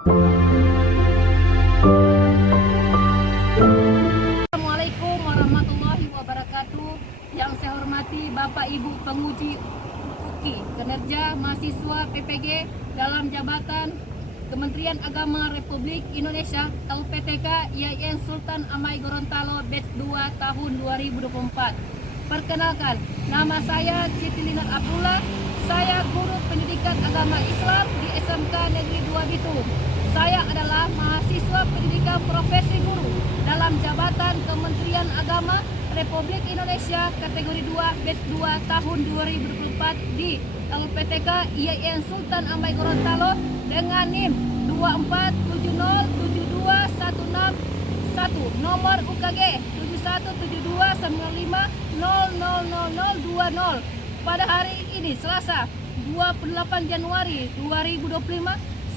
Assalamualaikum warahmatullahi wabarakatuh. Yang saya hormati Bapak Ibu penguji UKI, kinerja mahasiswa PPG dalam jabatan Kementerian Agama Republik Indonesia LPTK IAIN Sultan Amai Gorontalo Batch 2 tahun 2024. Perkenalkan, nama saya Siti Linar Abdullah. Saya guru pendidikan agama Islam di SMK Negeri 2 Bitung. Saya adalah mahasiswa pendidikan profesi guru dalam jabatan Kementerian Agama Republik Indonesia kategori 2 batch 2 tahun 2024 di LPTK IAIN Sultan Amai Gorontalo dengan NIM 247272161, nomor UKG 717295000020. Pada hari ini Selasa 28 Januari 2025,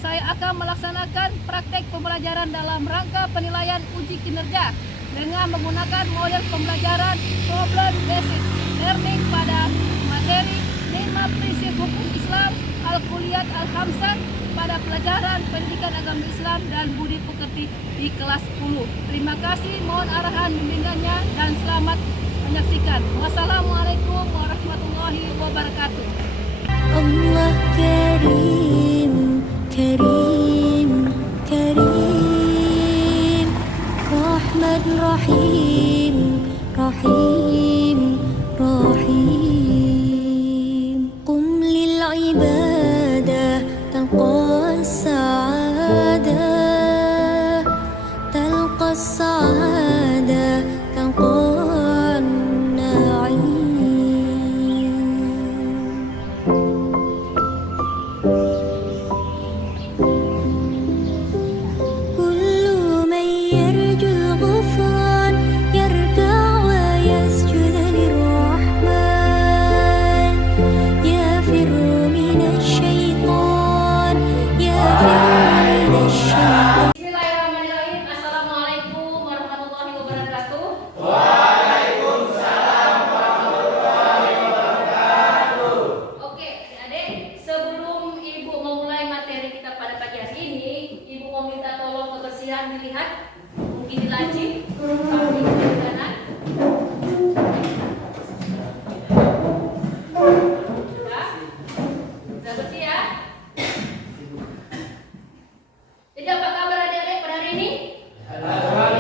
saya akan melaksanakan praktek pembelajaran dalam rangka penilaian uji kinerja dengan menggunakan model pembelajaran problem based learning pada materi 5 prinsip hukum Islam Al-Kulliyat Al-Khamsah pada pelajaran pendidikan agama Islam dan budi pekerti di kelas 10. Terima kasih, mohon arahan bimbingannya dan selamat menyaksikan. Wassalamualaikum warahmatullahi wabarakatuh. Allah Karim, Karim, Karim, Rahman Rahim, Rahim, Rahim. Qum lil ibadah talqa as-sa'adah, talqa as-sa'adah, talqa Bismillahirrahmanirrahim. Assalamualaikum warahmatullahi wabarakatuh. Oke, adik, sebelum Ibu memulai materi kita pada pagi hari ini, Ibu mau minta tolong kebersihan dilihat, mungkin di laci, samping kiri kanan. Sudah bersih ya? Jadi apa kabar adik-adik pada hari ini? Baik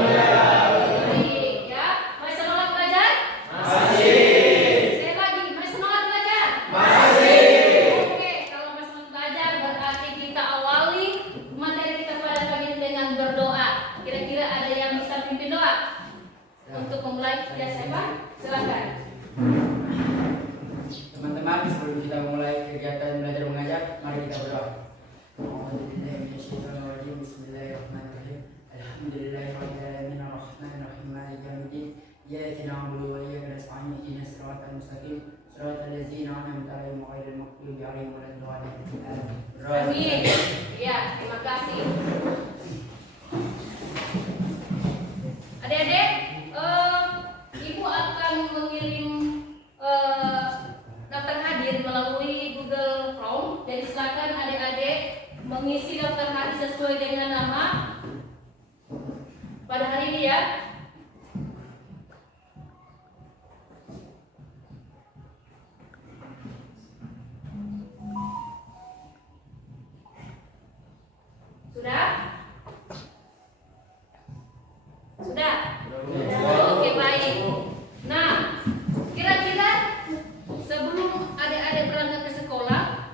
ya. Masih semangat belajar? Saya lagi, masih semangat belajar? Oke, kalau masih semangat belajar berarti kita awali materi kita pada pagi ini dengan berdoa. Kira-kira ada yang bisa pimpin doa? Untuk memulai ya siapa? Silakan. Teman-teman, sebelum kita mulai kegiatan belajar mengajar, mari kita berdoa. Bismillahirrahmanirrahim. Alhamdulillahirabbil alamin arrahmanir rahim maliki yaumiddin. Iyyaka na'budu wa iyyaka nasta'in ihdinas siratal mustaqim siratal ladzina an'amta 'alaihim ghairil maghdubi 'alaihim waladdallin. Amin. Ya, terima kasih. Adik-adik, Ibu akan mengirim daftar hadir melalui Google Form. Jadi silakan adik-adik mengisi daftar hadir sesuai dengan nama pada hari ini ya. Sudah? Sudah? Oke, baik. Nah, kira-kira sebelum adik-adik berangkat ke sekolah,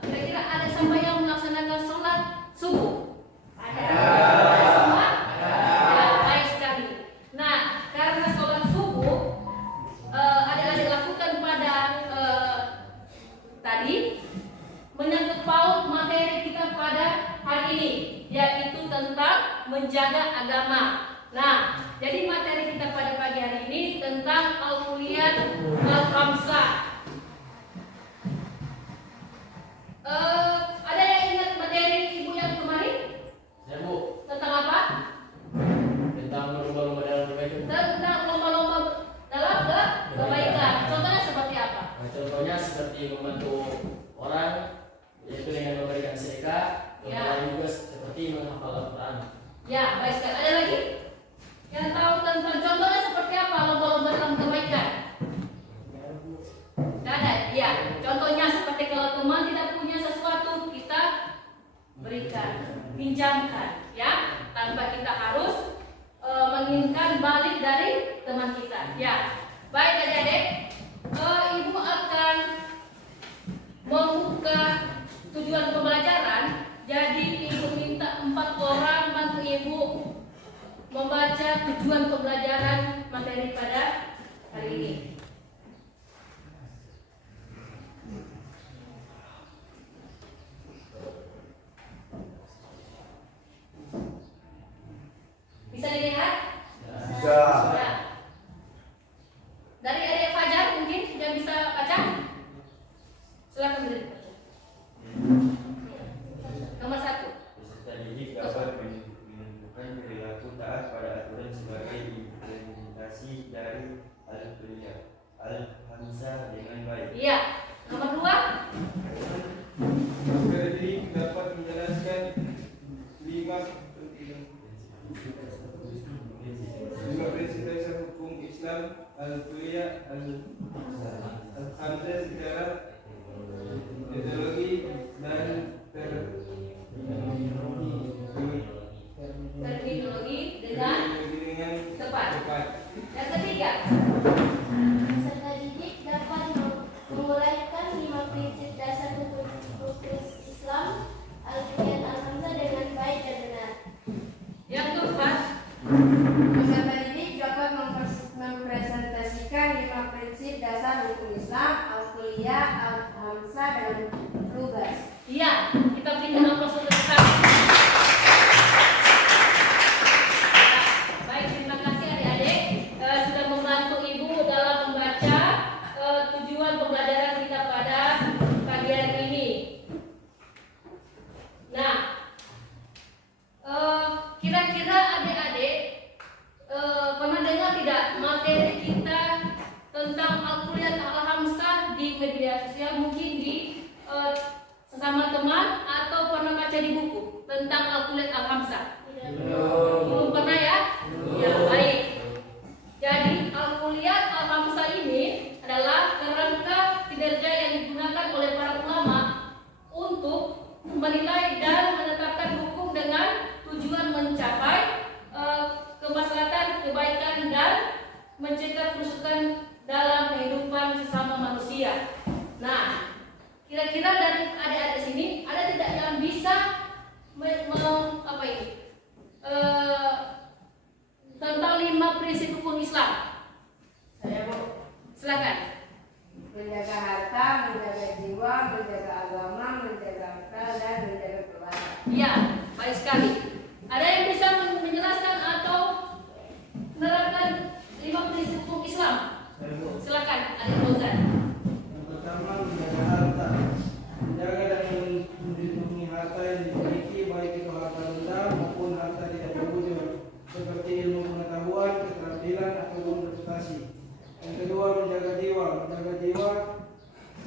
kira-kira ada siapa yang melaksanakan sholat subuh? Ada semua? Ya, baik sekali. Nah, karena sholat subuh adik-adik lakukan pada tadi menyangkut paut materi kita pada hari ini, yaitu tentang menjaga agama. Nah, jadi materi kita pada pagi hari ini tentang Al-Kulliyat Al-Khamsah. Ada yang ingat materi Ibu yang kemarin? Ya Bu, Tentang apa? tentang lomba-lomba dalam kebaikan. Tentang lomba-lomba dalam kebaikan. Contohnya seperti apa? Nah, contohnya seperti membantu orang, yaitu dengan memberikan sedekah, Memulai juga seperti menghafal Al-Quran. Ya, baik sekali. Ada lagi yang tahu tentang contohnya seperti apa lomba-lomba dalam kebaikan? Tidak ada. Ya, contohnya seperti kalau teman tidak punya sesuatu kita berikan, pinjamkan, ya, tanpa kita harus menginginkan balik dari teman kita. Ya, baik adik-adik. Ibu akan membuka tujuan pembelajaran. Jadi ibu minta 4 orang bantu ibu membaca tujuan pembelajaran materi pada hari ini. Bisa dilihat? Bisa. Ya. Dari adik Fajar mungkin yang bisa baca? Silakan berdiri. Nomor 1. Peserta didik dapat menentukan perilaku taat pada aturan sebagai implementasi dari Al-Kuliah Al-Hamzah dengan baik. Iya. Nomor 2. Peserta didik dapat menjelaskan 5 prinsip dasar hukum Islam Al-Kuliah Al-Hamzah secara metodologi dan Terminologi dengan tepat. Yang ketiga. Peserta didik dapat menguraikan 5 prinsip dasar hukum Islam Al-Quliah Al-Hamzah dengan baik dan benar. Yang keempat. Peserta didik dapat mempresentasikan 5 prinsip dasar hukum Islam Al-Kuliah Al-Hamzah dan lugas. Iya, kita berikan aplaus untuk bersama. Baik, terima kasih adik-adik sudah membantu ibu dalam membaca tujuan pembelajaran kita pada pagi hari ini. Nah, kira-kira adik-adik pernah dengar tidak materi kita tentang Al-Kuliah Al-Hamzah di media sosial, mungkin di sesama teman, atau pernah baca di buku tentang Al-Kuliah Al-Hamzah? Belum pernah ya? Ya, baik. Jadi Al-Kuliah Al-Hamzah ini adalah kerangka kinerja yang digunakan oleh para ulama untuk menilai dan menetapkan hukum dengan tujuan mencapai kemaslahatan, kebaikan, dan mencegah kerusakan dalam kehidupan sesama manusia. Nah, kira-kira dari adik-adik sini ada tidak yang bisa tentang 5 prinsip hukum Islam? Saya Bu, Silakan. menjaga harta, menjaga jiwa, menjaga agama, menjaga akal, dan menjaga keluarga. Iya, baik sekali. Ada yang bisa menjelaskan atau menerapkan 5 prinsip hukum Islam? Silakan, Adik Fauzan. Yang pertama, menjaga harta. Menjaga dan melindungi harta yang dimiliki, baik itu harta benda maupun harta tidak berwujud, seperti ilmu pengetahuan, keterampilan, ataupun reputasi. Yang kedua, menjaga jiwa. Menjaga jiwa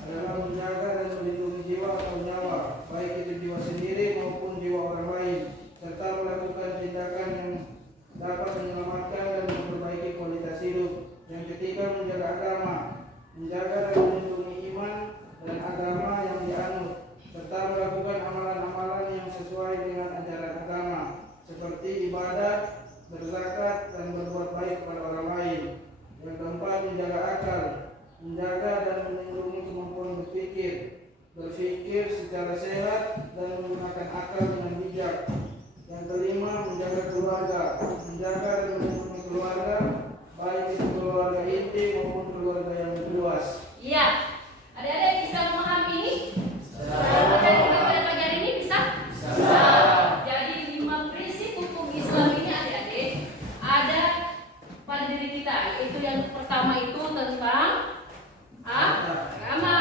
adalah menjaga dan melindungi jiwa atau nyawa, baik itu jiwa sendiri maupun jiwa orang lain, serta melakukan tindakan yang dapat menyelamatkan dan memperbaiki kualitas hidup. Yang ketiga, menjaga agama. Menjaga dan melindungi iman dan agama yang dianut, serta melakukan amalan-amalan yang sesuai dengan ajaran agama, seperti ibadat, berzakat, dan berbuat baik kepada orang lain. Yang keempat, menjaga akal. Menjaga dan melindungi kemampuan berpikir secara sehat dan menggunakan akal dengan bijak. Yang kelima, menjaga keluarga. Menjaga dan melindungi keluarga, baik itu keluarga inti maupun keluarga yang luas. Iya. Adik-adik bisa memahami ini? Materi kita pada pagi hari ini bisa? Bisa. Jadi 5 prinsip hukum Islam ini adik-adik ada pada diri kita. Itu yang pertama itu tentang agama.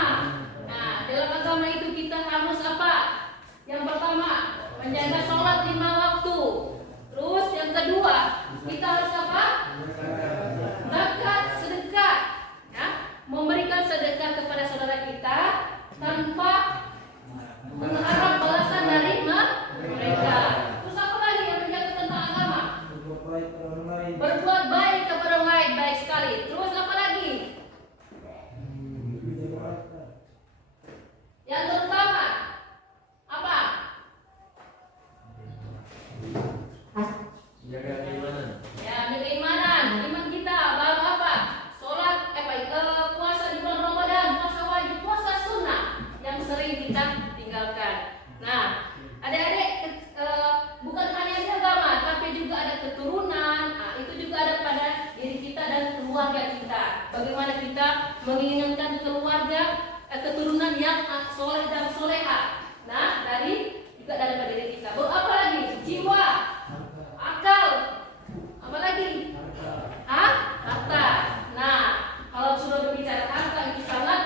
Nah, dalam agama itu kita harus apa? Yang pertama, menjaga sholat 5 waktu. Terus yang kedua, kita harus apa? Zakat, sedekah, ya, memberikan sedekah kepada saudara kita tanpa mengharap balasan dari kita tinggalkan. Nah, adik-adik bukan hanya di agama, tapi juga ada keturunan. Nah, itu juga ada pada diri kita dan keluarga kita. Bagaimana kita menginginkan keluarga keturunan yang soleh dan soleha. Nah, juga daripada diri kita. Apa lagi? Jiwa, akal, apa lagi? Harta. Nah, kalau sudah berbicara harta itu sangat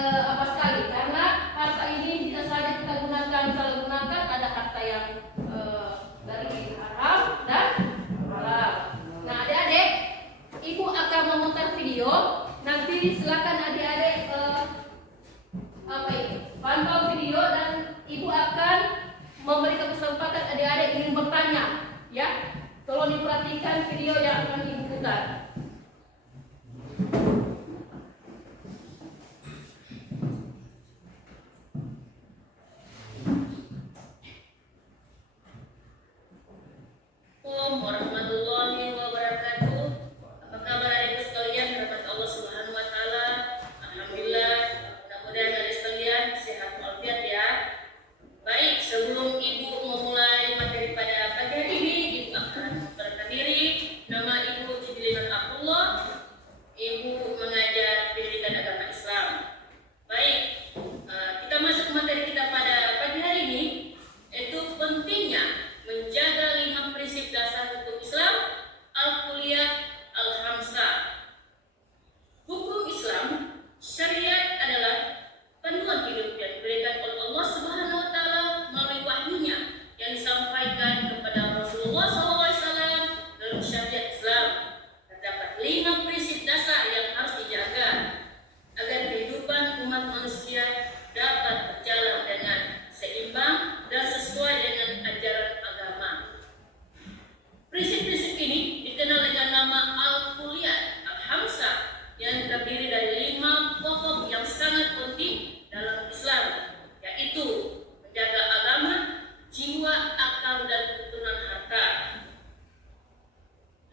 apa sekali, karena harta ini tidak saja kita salah gunakan, ada harta yang dari haram dan halal. Nah, adik-adik, ibu akan memutar video. Nanti silakan adik-adik pantau video dan ibu akan memberikan kesempatan adik-adik ingin bertanya, ya. Tolong diperhatikan video yang akan ibu putar. Assalamualaikum warahmatullahi wabarakatuh. Apa kabar adik sekalian? Rahmat Allah Subhanahu wa taala. Alhamdulillah. Mudah-mudahan adik sekalian sehat walafiat ya. Baik, sebelum ibu memulai materi pada pagi hari ini, ibu akan memperkenalkan diri. Nama ibu Jibril Abdullah. Ibu mengajar pendidikan agama Islam. Baik, kita masuk ke materi kita pada pagi hari ini, yaitu pentingnya menjaga 5 prinsip dasar hukum Islam, Al-Kulliyah Al-Khamsah. Hukum Islam, syariat adalah panduan hidup yang diberikan oleh Allah Subhanahu wa taala melalui wahyunya yang disampaikan kepada Rasulullah SAW dalam syariat Islam. Terdapat 5 prinsip dasar yang harus dijaga agar kehidupan umat manusia dapat berjalan dengan seimbang dan sesuai dengan ajaran agama. Prinsip-prinsip ini dikenal dengan nama Al-Kulliyah Al-Khamsah yang terdiri dari 5 pokok yang sangat penting dalam Islam, yaitu menjaga agama, jiwa, akal, dan keturunan harta.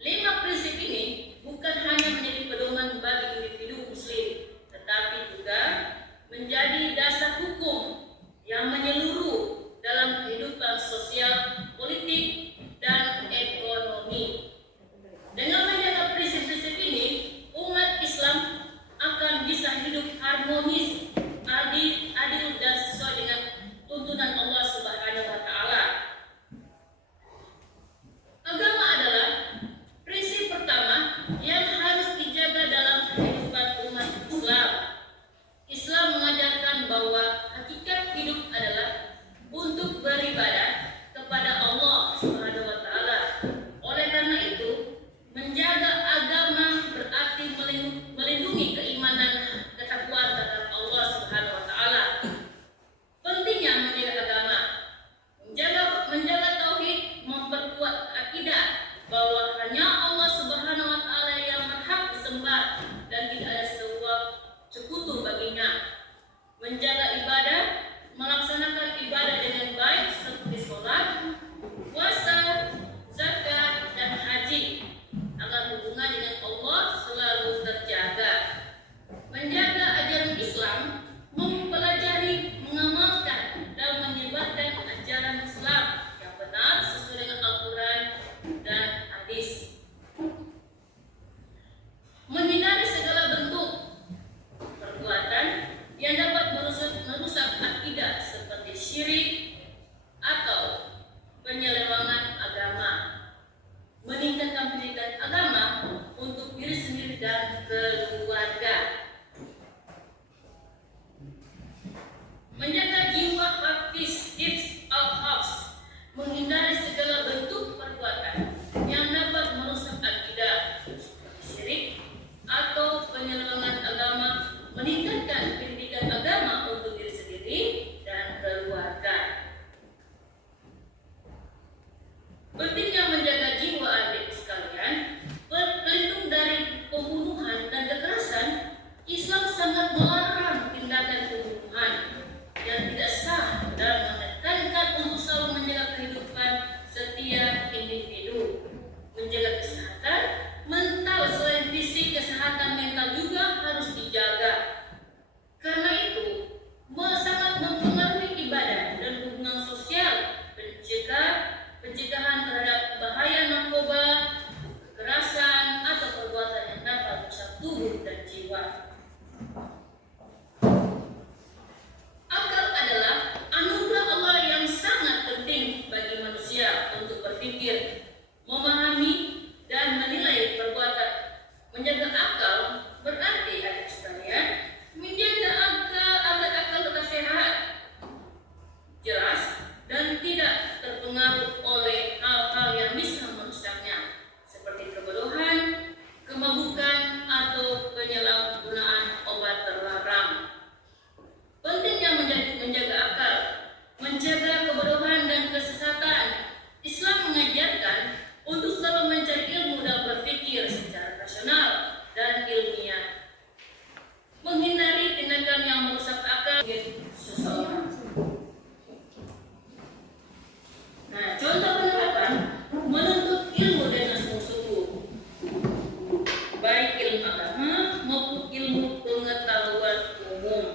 5 prinsip ini bukan hanya menjadi pedoman bagi individu muslim, tetapi juga menjadi dasar hukum yang menyeluruh dalam kehidupan sosial, politik, dan ekonomi. Dengan menjaga prinsip-prinsip ini, umat Islam akan bisa hidup harmonis, adil dan sesuai dengan tuntunan Allah Subhanahu wa taala. Agama adalah prinsip pertama yang harus dijaga dalam kehidupan umat Islam. Islam mengajarkan bahwa hakikat hidup adalah untuk beribadah kepada Allah Subhanahu wa taala. Oleh karena itu, menjaga agama berarti melindungi keimanan ketakwaan terhadap Allah Subhanahu wa taala. Pentingnya menjaga agama. Menjaga tauhid, memperkuat akidah bahwa hanya Allah Subhanahu wa taala yang berhak disembah dan tidak ada sebuah sekutu baginya. Menjaga ibadah, melaksanakan ibadah dengan baik seperti sholat, puasa, zakat, dan haji agar hubungan dengan Allah selalu terjaga. Menjaga ajaran Islam, mempelajari, mengamalkan, dan menyebarkan ajaran Islam yang benar sesuai dengan Al-Quran dan hadis. Menghindari segala bentuk perbuatan yang dapat merusak akidah seperti syirik atau penyelewengan agama. Meningkatkan pendidikan agama untuk diri sendiri dan keluarga. Menjaga jiwa hafiz al-hafs, menghindari segala bentuk perbuatan yang dapat merusak akidah seperti syirik atau penyelewengan agama. Meningkatkan pendidikan agama untuk diri sendiri dan keluarga. Pentingnya menjaga jiwa adik sekalian, berlindung dari pembunuhan dan kekerasan. Islam sangat melarang tindakan pembunuhan yang tidak sah dan menekankan untuk selalu menjaga kehidupan setiap individu. Menjaga kesehatan mental, selain fisik, kesehatan mental juga harus dijaga. Karena kebijakan yang merusak akal seseorang. Nah, contoh penerapan menuntut ilmu dengan sungguh-sungguh, baik ilmu agama maupun ilmu pengetahuan umum,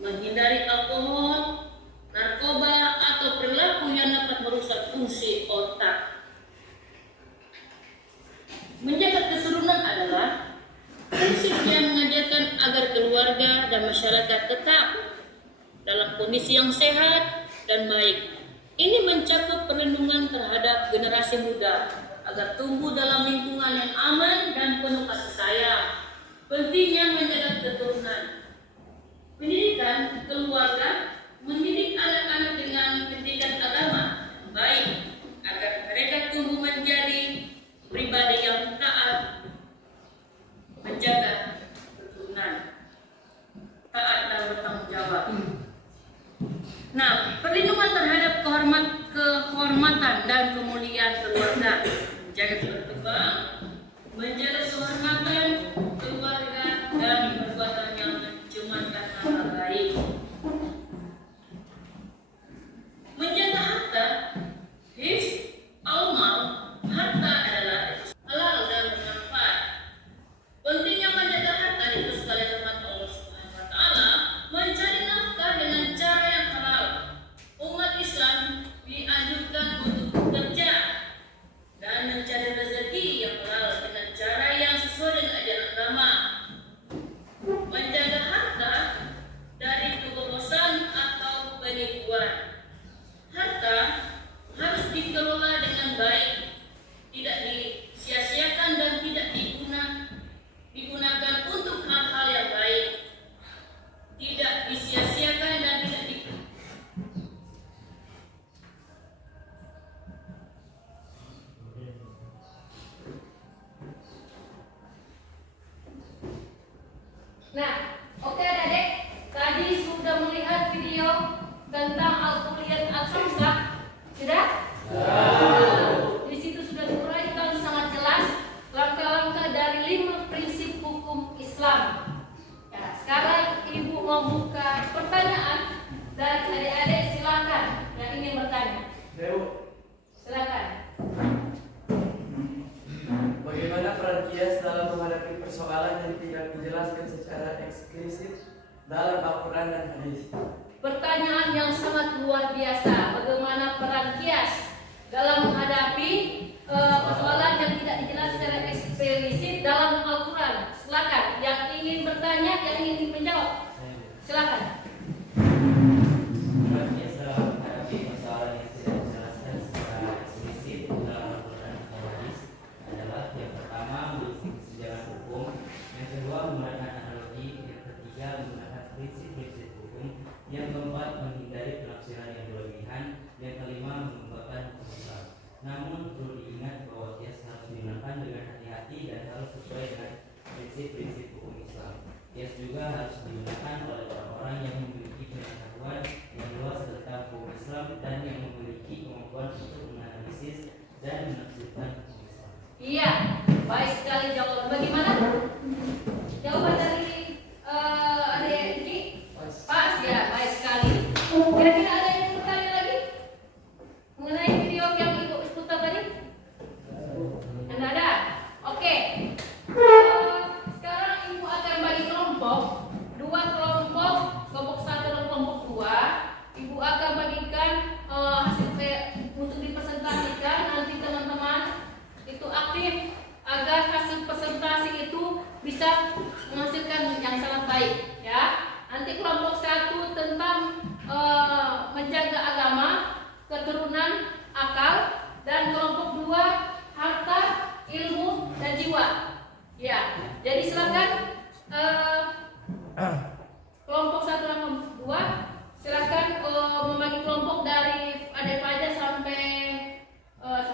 menghindari alkohol, narkoba, atau perilaku yang dapat merusak fungsi otak. Menjaga keturunan adalah prinsip yang mengajarkan agar keluarga dan masyarakat tetap dalam kondisi yang sehat dan baik. Ini mencakup perlindungan terhadap generasi muda agar tumbuh dalam lingkungan yang aman dan penuh kasih sayang. Pentingnya menjaga keturunan. Pendidikan keluarga mendidik anak-anak dengan pendidikan agama baik agar mereka tumbuh menjadi pribadi yang taat, menjaga keturunan, taat dan bertanggung jawab. Nah, perlindungan terhadap kehormatan dan kemuliaan keluarga, menjaga berkembang, menjaga kehormatan keluarga dan perbuatan yang mencemarkan nama baik. Menjaga harta, hifz al-mal, harta adalah halal dan bermanfaat. Pentingnya menjaga harta itu sekalian rahmat Allah Subhanahu wa taala, mencari nafkah dengan cara yang halal. Umat Islam dianjurkan untuk bekerja dan mencari rezeki yang halal dengan cara yang sesuai dengan ajaran agama. Menjaga harta dari keborosan atau penipuan. Harta harus dikelola dengan baik, tidak disia-siakan dan tidak digunakan untuk hal-hal yang baik. Tidak disia-siakan dan tidak Nah, oke adik-adik, tadi sudah melihat video tentang Al-Kulliyat Al-Khamsah, sudah? Di situ sudah diuraikan sangat jelas langkah-langkah dari 5 prinsip hukum Islam. Ya, sekarang Ibu mau buka pertanyaan dari adik-adik, silakan yang ingin bertanya. Silakan. Bagaimana peran kias dalam menghadapi persoalan yang tidak dijelaskan secara eksplisit dalam Al-Quran dan hadis? Pertanyaan yang sangat luar biasa. Bagaimana peran kias dalam menghadapi persoalan yang tidak dijelaskan secara eksplisit dalam Al-Quran? Silakan. Yang ingin bertanya, yang ingin menjawab, silakan. Peran kias dalam menghadapi persoalan yang tidak dijelaskan secara eksplisit dalam Al-Quran dan hadis adalah yang pertama menelisik sejarah hukum, yang kedua menggunakan analogi, yang ketiga menggunakan prinsip-prinsip hukum, yang keempat menghindari penafsiran yang berlebihan, yang kelima mengembangkan hukum Islam. Namun perlu diingat bahwa kias harus digunakan dengan hati-hati dan harus sesuai dengan prinsip-prinsip hukum Islam. Kias juga harus digunakan oleh orang-orang yang memiliki pengetahuan yang luas tentang hukum Islam dan yang memiliki kemampuan untuk menganalisis dan menafsirkan hukum Islam. Iya, baik sekali jawaban. Bagaimana? Jawaban dari adik Diki? Pas ya, baik sekali. Kira-kira ada yang bertanya lagi mengenai video yang Ibu putar tadi? Anda ada? Oke. Sekarang Ibu akan bagi kelompok, 2 kelompok, kelompok 1 dan kelompok 2. Ibu akan bagikan hasil untuk dipresentasikan. Nanti teman-teman itu aktif agar hasil presentasi itu bisa menghasilkan yang sangat baik, ya. Nanti kelompok 1 tentang menjaga agama, keturunan, akal, dan kelompok 2 harta, ilmu, dan jiwa. Ya, jadi silakan kelompok 1 dan kelompok 2 silakan membagi kelompok dari Adik Fajar sampai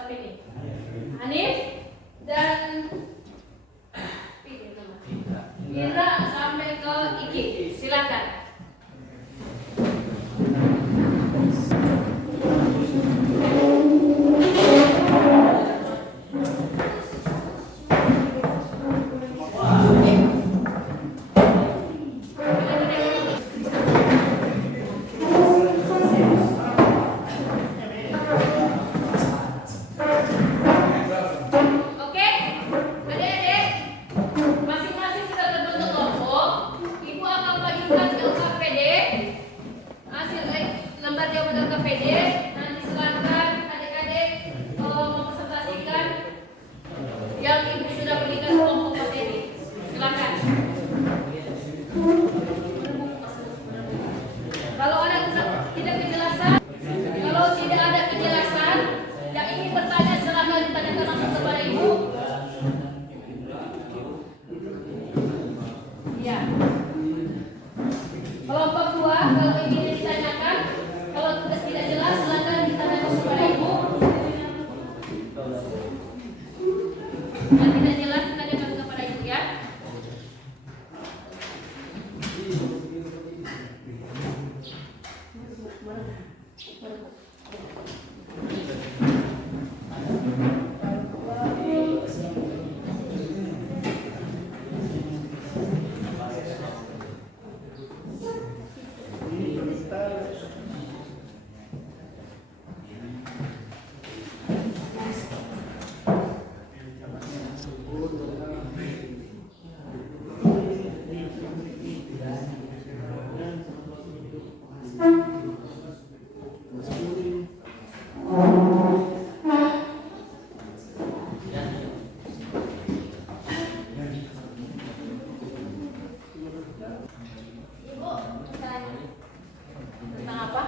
ini. Hanif dan Ira sampai ke Iki. Silakan. PD. Nanti silakan adik-adik tolong mempresentasikan yang ibu sudah berikan kelompok materi. Silakan. Kalau ada tidak kejelasan, kalau tidak ada kejelasan yang ingin bertanya silakan ditanyakan langsung kepada ibu. Ya. Kelompok 2 kalau ingin ditanyakan, kalau tidak jelas silakan ditanyakan kepada ibu. Yang tidak jelas ditanyakan kepada ibu ya. Ibu, tentang apa?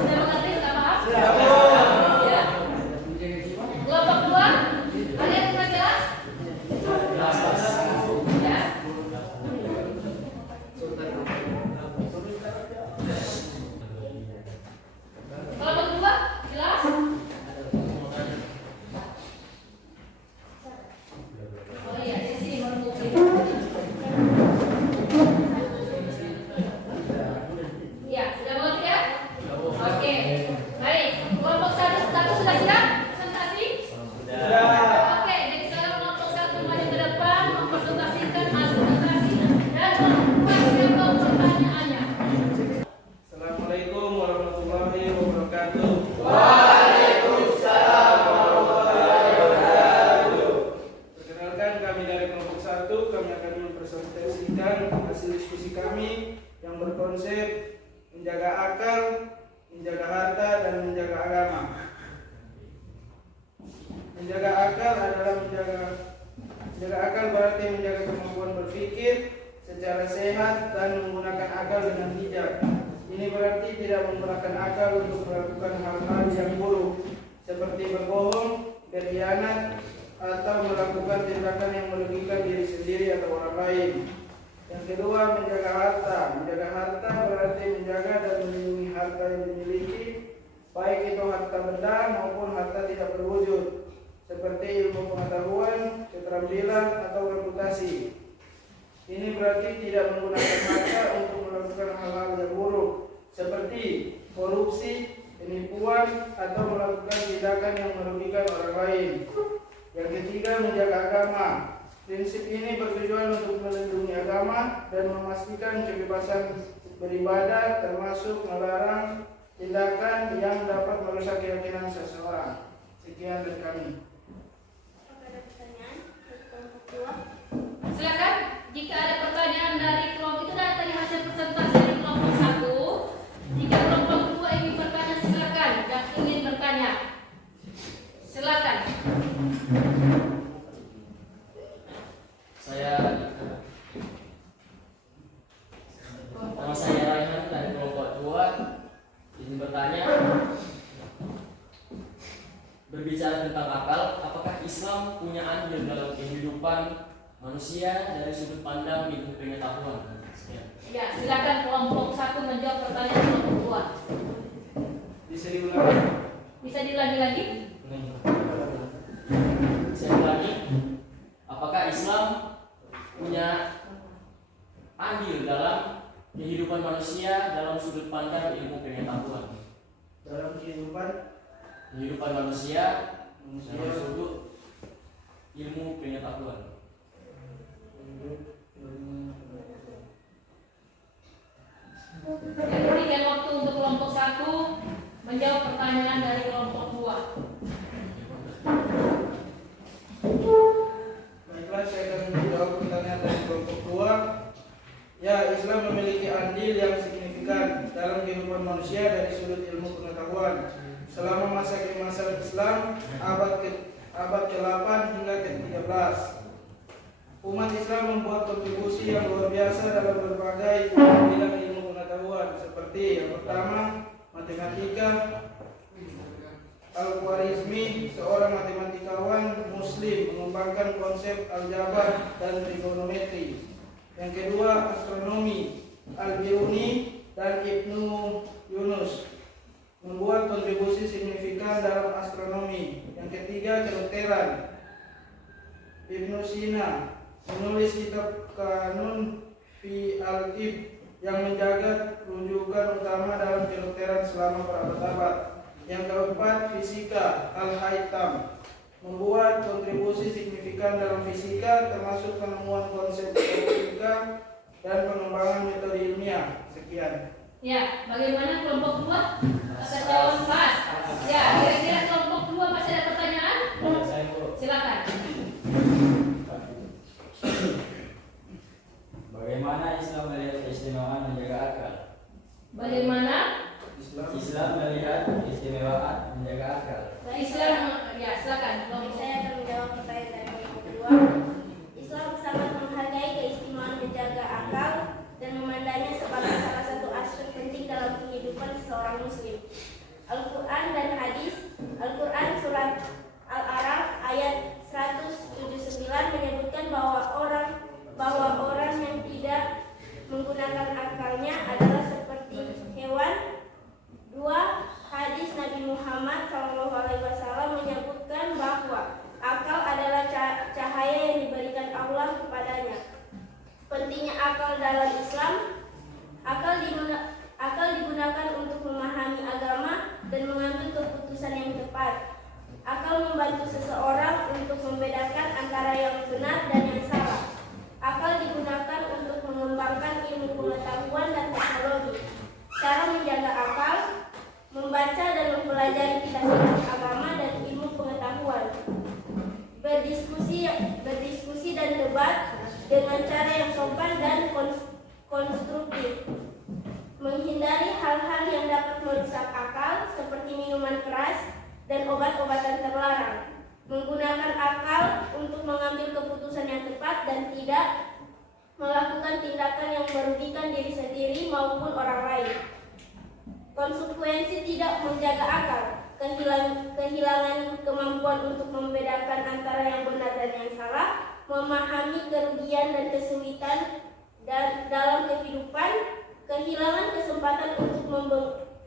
Sudah mengerti nggak, Pak? Ya. Kelompok 2, ada yang kurang jelas? Ya. Kelompok 2 jelas? Oh iya, di sini baru ya, sudah mengerti ya? Oke, baik. Kelompok 1 sudah siap presentasi? Oke, jadi sekarang kelompok 1 maju ke depan mempresentasikan argumentasi dan membuat pertanyaannya. Assalamualaikum warahmatullahi wabarakatuh. Perkenalkan, kami dari kelompok 1, kami akan mempresentasikan hasil diskusi kami yang berkonsep menjaga akal, menjaga harta, dan menjaga agama. Menjaga akal adalah menjaga akal berarti menjaga kemampuan berpikir secara sehat dan menggunakan akal dengan bijak. Ini berarti tidak menggunakan akal untuk melakukan hal-hal yang buruk seperti berbohong, berkhianat, atau melakukan tindakan yang merugikan diri sendiri atau orang lain. Yang kedua, menjaga harta. Menjaga harta berarti menjaga dan melindungi harta yang dimiliki, baik itu harta benda maupun harta tidak berwujud, seperti ilmu pengetahuan, keterampilan, atau reputasi. Ini berarti tidak menggunakan harta untuk melakukan hal-hal yang buruk, seperti korupsi, penipuan, atau melakukan tindakan yang merugikan orang lain. Yang ketiga, menjaga agama. Prinsip ini bertujuan untuk melindungi agama dan memastikan kebebasan beribadah, termasuk melarang tindakan yang dapat merusak keyakinan seseorang. Sekian dari kami. Ada pertanyaan dari kelompok 2? Silakan jika ada pertanyaan dari kelompok itu tadi hasil presentasi dari kelompok 1. Jika kelompok 2 ingin bertanya silakan, yang ingin bertanya silakan. Nama saya Raihan dari kelompok 2. Izin bertanya, berbicara tentang akal, apakah Islam punya andil dalam kehidupan manusia dari sudut pandang ilmu pengetahuan? Sekian. Ya, silakan kelompok 1 menjawab pertanyaan kelompok 2. Bisa diulangi? Bisa diulangi lagi? Saya ulangi, apakah Islam punya andil dalam kehidupan manusia dalam sudut pandang ilmu pengetahuan? Dalam kehidupan manusia dalam sudut ilmu pengetahuan. Ya, Islam memiliki andil yang signifikan dalam kehidupan manusia dari sudut ilmu pengetahuan. Selama masa keemasan Islam, abad ke-8 hingga ke-13, umat Islam membuat kontribusi yang luar biasa dalam berbagai bidang ilmu pengetahuan, seperti yang pertama, matematika. Al-Khwarizmi, seorang matematikawan Muslim, mengembangkan konsep aljabar dan trigonometri. Yang kedua, astronomi. Al-Biruni dan Ibnu Yunus membuat kontribusi signifikan dalam astronomi. Yang ketiga, kedokteran. Ibnu Sina menulis kitab Kanun fi al-Tib yang menjaga rujukan utama dalam kedokteran selama berabad-abad. Yang keempat, fisika. Al-Haytham membuat kontribusi signifikan dalam fisika, termasuk penemuan konsep fisika dan pengembangan metode ilmiah. Sekian. Ya, bagaimana kelompok 2? Atas jawaban Mas. Ya, kira-kira kelompok 2 masih ada pertanyaan? Silakan. Bagaimana Islam melihat keistimewaan menjaga akal? Bagaimana Islam melihat keistimewaan menjaga akal. Islam, ya silakan. Saya akan menjawab pertanyaan dari kelompok kedua. Islam sangat menghargai keistimewaan menjaga akal dan memandangnya sebagai salah satu aspek penting dalam kehidupan seseorang muslim. Al-Quran dan hadis. Al-Quran surat Al-A'raf ayat 179 menyebutkan bahwa orang yang tidak menggunakan akalnya adalah seperti hewan. 2. Hadis Nabi Muhammad SAW menyebutkan bahwa akal adalah cahaya yang diberikan Allah kepadanya. Pentingnya akal dalam Islam. Akal digunakan untuk memahami agama dan mengambil keputusan yang tepat. Akal membantu seseorang untuk membedakan antara yang benar dan yang salah. Akal digunakan untuk mengembangkan ilmu pengetahuan dan teknologi. Cara menjaga akal: membaca dan mempelajari kitab-kitab agama dan ilmu pengetahuan, berdiskusi dan debat dengan cara yang sopan dan konstruktif, menghindari hal-hal yang dapat merusak akal seperti minuman keras dan obat-obatan terlarang, menggunakan akal untuk mengambil keputusan yang tepat dan tidak melakukan tindakan yang merugikan diri sendiri maupun orang lain. Konsekuensi tidak menjaga akal: kehilangan kemampuan untuk membedakan antara yang benar dan yang salah, memahami kerugian dan kesulitan dalam kehidupan, kehilangan kesempatan untuk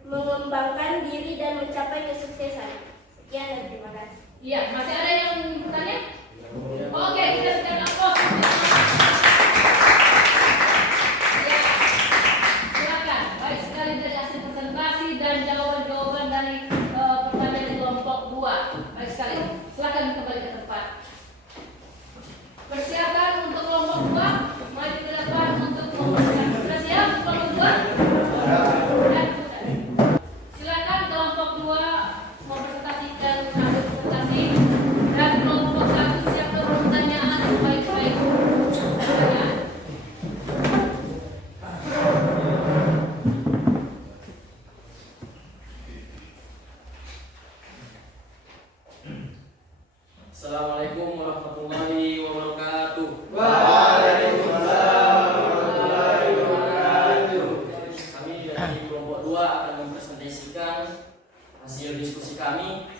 mengembangkan diri dan mencapai kesuksesan. Sekian dan terima kasih. Iya, masih ada yang bertanya? Oke, kita sekarang pos. Ya, silakan. Baik sekali dari hasil presentasi dan jawaban-jawaban dari pertanyaan di kelompok 2. Baik sekali. Silakan kembali ke tempat. Persiapan untuk kelompok 2. Mari ke depan untuk mempersiapkan. Sudah siap kelompok 2? Silakan kelompok 2 mempresentasikan hasil presentasi dan kelompok 1 siapkan pertanyaan baik-baik. Pertanyaan. Assalamualaikum warahmatullahi wabarakatuh. Waalaikumsalam warahmatullahi wabarakatuh. Kami dari kelompok 2 akan mempresentasikan hasil diskusi kami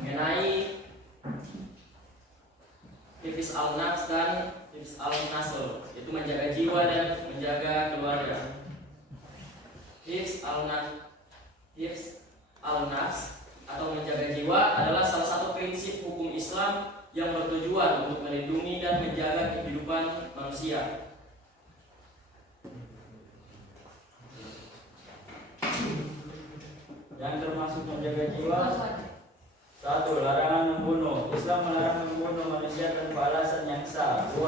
mengenai hifz al-nafs dan hifz al-nasl, yaitu menjaga jiwa dan menjaga keluarga. Hifz al-nafs atau menjaga jiwa adalah salah satu prinsip hukum Islam yang bertujuan untuk melindungi dan menjaga kehidupan manusia. Yang termasuk menjaga jiwa: 1. Larangan membunuh. Islam melarang membunuh manusia tanpa alasan yang sah. 2.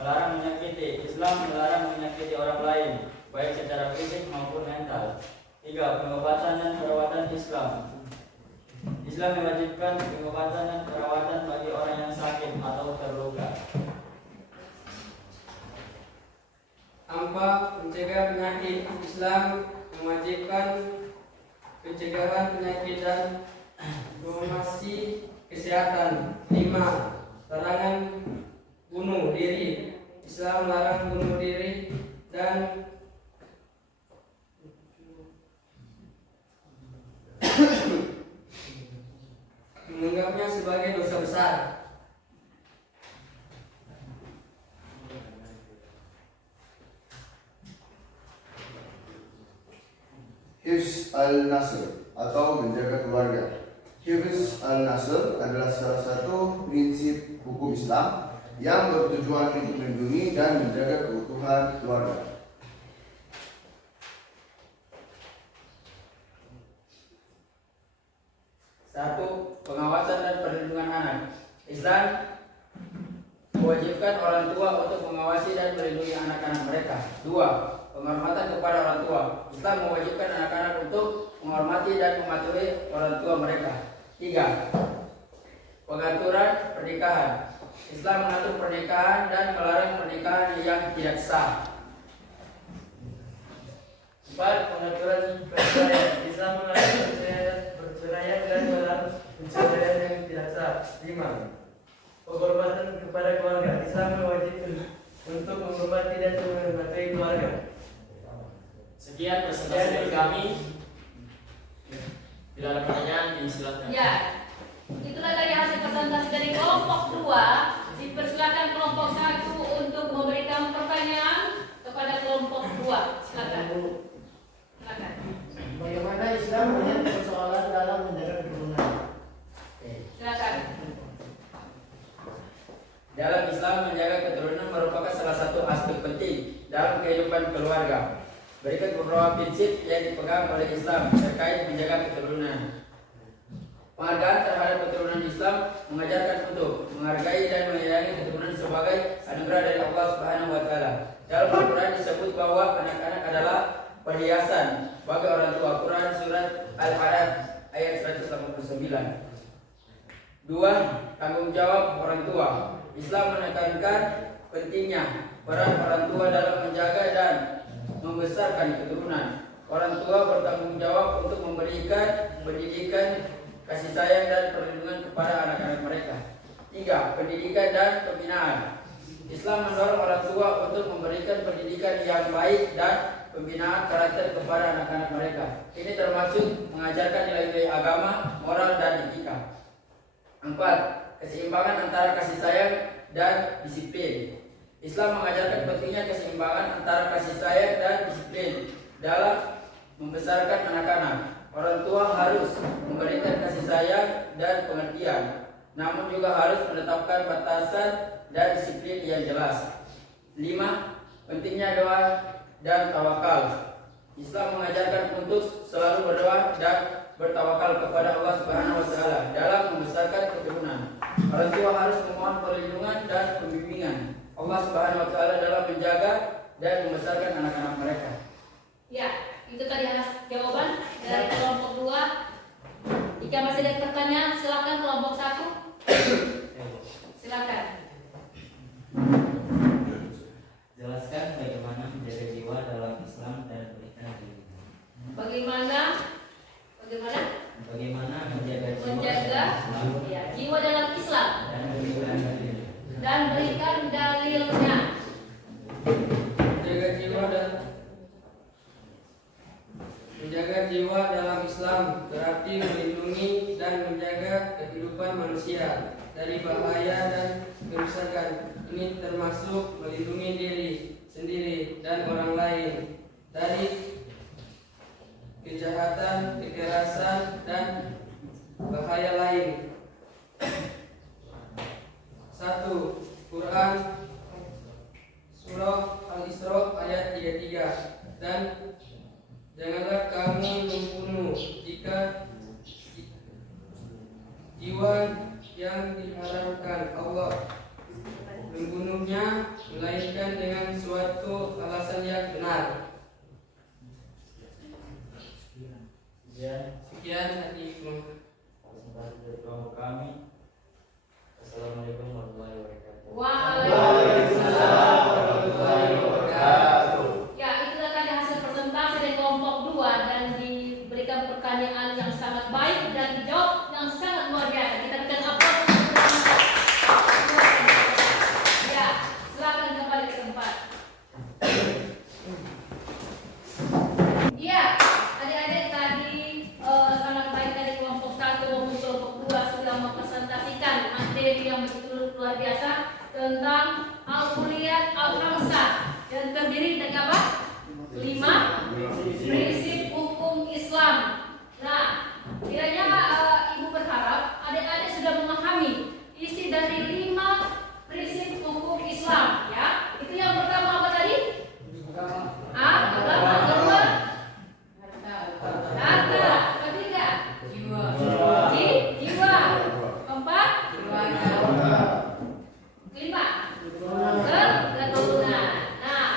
Melarang menyakiti. Islam melarang menyakiti orang lain, baik secara fisik maupun mental. 3. Pengobatan dan perawatan Islam. Islam mewajibkan pengobatan dan perawatan bagi orang yang sakit atau terluka. menjaga penyakit. Islam mewajibkan pencegahan penyakit dan promosi kesehatan. 5. Larangan bunuh diri. Islam melarang bunuh diri dan menganggapnya sebagai dosa besar. Hifz al-Nasr atau menjaga keluarga. Hifz al-Nasr adalah salah satu prinsip hukum Islam yang bertujuan untuk melindungi dan menjaga keutuhan keluarga. Satu, pengawasan dan perlindungan anak. Islam mewajibkan orang tua untuk mengawasi dan melindungi anak-anak mereka. 2. Penghormatan kepada orang tua. Islam mewajibkan anak-anak untuk menghormati dan mematuhi orang tua mereka. 3. Pengaturan pernikahan. Islam mengatur pernikahan dan melarang pernikahan yang tidak sah. 4. Pengaturan perceraian. Islam melarang perceraian dan melarang perceraian yang tidak sah. 5. Penghormatan kepada keluarga. Islam mewajibkan untuk menghormati dan menghormati keluarga. Sekian presentasi dari kami. Bila ada pertanyaan, disilakan. Ya, itulah tadi hasil presentasi dari kelompok 2. Dipersilakan kelompok 1 untuk memberikan pertanyaan kepada kelompok 2. Silakan. Silakan. Bagaimana Islam melihat persoalan dalam menjaga keturunan? Silakan. Dalam Islam, menjaga keturunan merupakan salah satu aspek penting dalam kehidupan keluarga. Berikut beberapa prinsip yang dipegang oleh Islam terkait menjaga keturunan. Penghargaan terhadap keturunan Islam mengajarkan untuk menghargai dan menyayangi keturunan sebagai anugerah dari Allah Subhanahu wa taala. Dalam Al-Qur'an disebut bahwa anak-anak adalah perhiasan bagi orang tua. Quran surat Al-Araf ayat 189. 2. Tanggung jawab orang tua. Islam menekankan pentingnya peran orang tua dalam menjaga dan membesarkan keturunan. Orang tua bertanggung jawab untuk memberikan pendidikan, kasih sayang dan perlindungan kepada anak-anak mereka. 3. Pendidikan dan pembinaan. Islam mendorong orang tua untuk memberikan pendidikan yang baik dan pembinaan karakter kepada anak-anak mereka. Ini termasuk mengajarkan nilai-nilai agama, moral dan etika. 4. Keseimbangan antara kasih sayang dan disiplin. Islam mengajarkan pentingnya keseimbangan antara kasih sayang dan disiplin dalam membesarkan anak-anak. Orang tua harus memberikan kasih sayang dan pengertian, namun juga harus menetapkan batasan dan disiplin yang jelas. 5. Pentingnya doa dan tawakal. Islam mengajarkan untuk selalu berdoa dan bertawakal kepada Allah Subhanahu wa taala dalam membesarkan keturunan. Orang tua harus memohon perlindungan dan pembimbingan Allah Subhanahu wa taala dalam menjaga dan membesarkan anak-anak mereka. Ya, itu tadi jawaban dari kelompok 2. Jika masih ada pertanyaan, silakan kelompok 1. Silakan. Jelaskan bagaimana menjaga jiwa dalam Islam dan berikan diri. Bagaimana menjaga ya, jiwa dalam Islam dan berikan dalilnya. Menjaga jiwa dalam Islam berarti melindungi dan menjaga kehidupan manusia dari bahaya dan kerusakan. Ini termasuk melindungi diri sendiri dan orang lain dari kejahatan, kekerasan, dan bahaya lain. 1. Quran Surah Al-Isra ayat 33. Dan janganlah kamu membunuh jika jiwa yang diharamkan Allah membunuhnya melainkan dengan suatu alasan yang benar. Sekian tadi kami. Assalamualaikum warahmatullahi wabarakatuh. Waalaikumsalam warahmatullahi wabarakatuh. Ya, itulah tadi terdiri dari apa? 5 prinsip hukum Islam. Nah, kiranya Ibu berharap adik-adik sudah memahami isi dari 5 prinsip hukum Islam, ya. Itu yang pertama apa tadi? Agama. Kedua, harta. Ketiga, jiwa. Keempat, kelima, keturunan. Nah,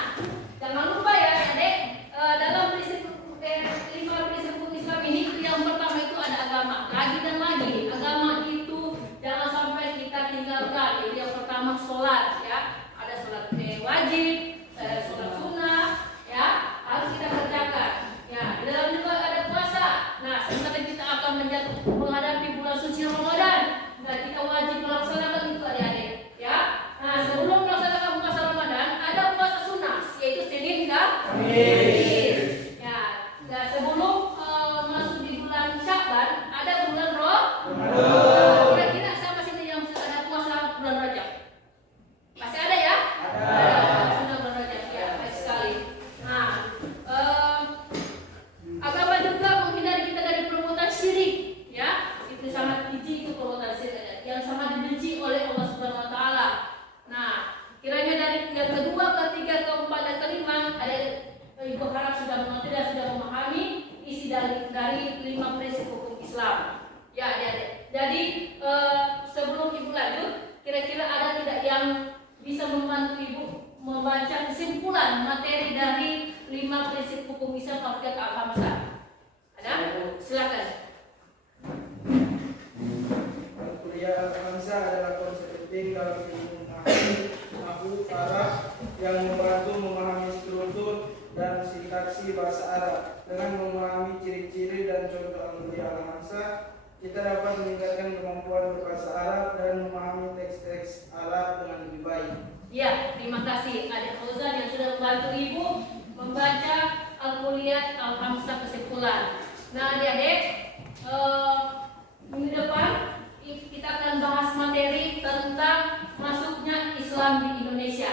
jangan lupa ya adik, dalam prinsip 5 prinsip hukum Islam ini, yang pertama itu ada agama. Lagi dan lagi, agama itu jangan sampai kita tinggalkan. Itu yang pertama sholat, ya. Ada sholat wajib, ada sholat sunnah, ya, harus kita kerjakan. Ya, di dalam juga ada puasa. Nah, sebentar kita akan menghadapi bulan suci Ramadan. Nah, kita wajib melaksanakan itu adik-adik, ya. Nah, sebelum melaksanakan puasa Ramadan, ada puasa sunnah, yaitu Senin dan Kamis. Ya, nah, sebelum masuk di bulan Sya'ban, ada bulan Ramadan. Kira-kira siapa sini yang ada puasa bulan Rajab? Masih ada ya? Ada. Sudah bulan Rajab, ya, baik sekali. Nah, agama juga menghindari kita dari perbuatan syirik, ya. Itu sangat benci, itu perbuatan syirik yang sangat dibenci oleh Allah Subhanahu wa taala. Nah, kiranya dari yang kedua, ketiga, keempat dan kelima ada Ibu harap sudah mengerti dan sudah memahami isi dari 5 prinsip hukum Islam. Ya, adik-adik. Jadi sebelum Ibu lanjut, kira-kira ada tidak yang bisa membantu Ibu membaca kesimpulan materi dari 5 prinsip hukum Islam Al-Fatihah Al-Hamzah? Ada? Silakan. Kuliah Al-Hamzah adalah konsep penting dalam ilmu nahu Arab yang membantu memahami struktur dan sintaksi bahasa Arab. Dengan memahami ciri-ciri dan contoh Al-Kuliah Al-Hamzah, kita dapat meningkatkan kemampuan berbahasa Arab dan memahami teks-teks Arab dengan lebih baik. Ya, terima kasih Adik Fauzan yang sudah membantu Ibu membaca Al-Kuliah Al-Hamzah kesimpulan. Nah, adik-adik, minggu depan kita akan bahas materi tentang masuknya Islam di Indonesia.